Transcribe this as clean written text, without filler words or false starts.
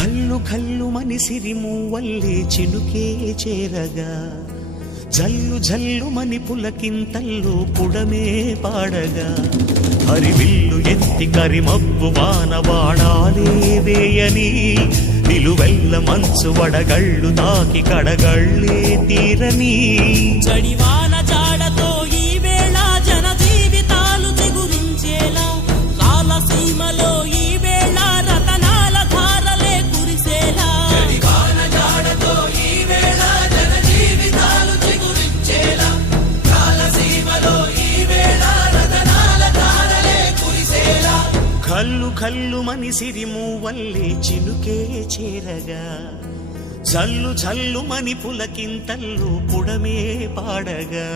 కల్లు కల్లు మని సిరిమూవల్లే చినుకే చేరగా జల్లు జల్లు మని పులకింతల్లో పుడమే పాడగా హరివిల్లు ఎత్తి కరిమబ్బు వానవాడాలే వేయని నిలువెల్ల మంచు వడగళ్ళు తాకి కడగళ్ళే తీరని చడివాన జాడతో ఈ వేళ జన జీవితాలు చిగురించేలా రాలసీమలో ఈ వేళ రతనాల ధారలే కురిసేలా చడివాన జాడతో ఈ వేళ జన జీవితాలు చిగురించేలా రాలసీమలో ఈ వేళ రతనాల ధారలే కురిసేలా కల్లు కల్లు మని సిరిమూవల్లే చినుకే చేరగా జల్లు జల్లు మని పులకింతల్లు పుడమే పాడగా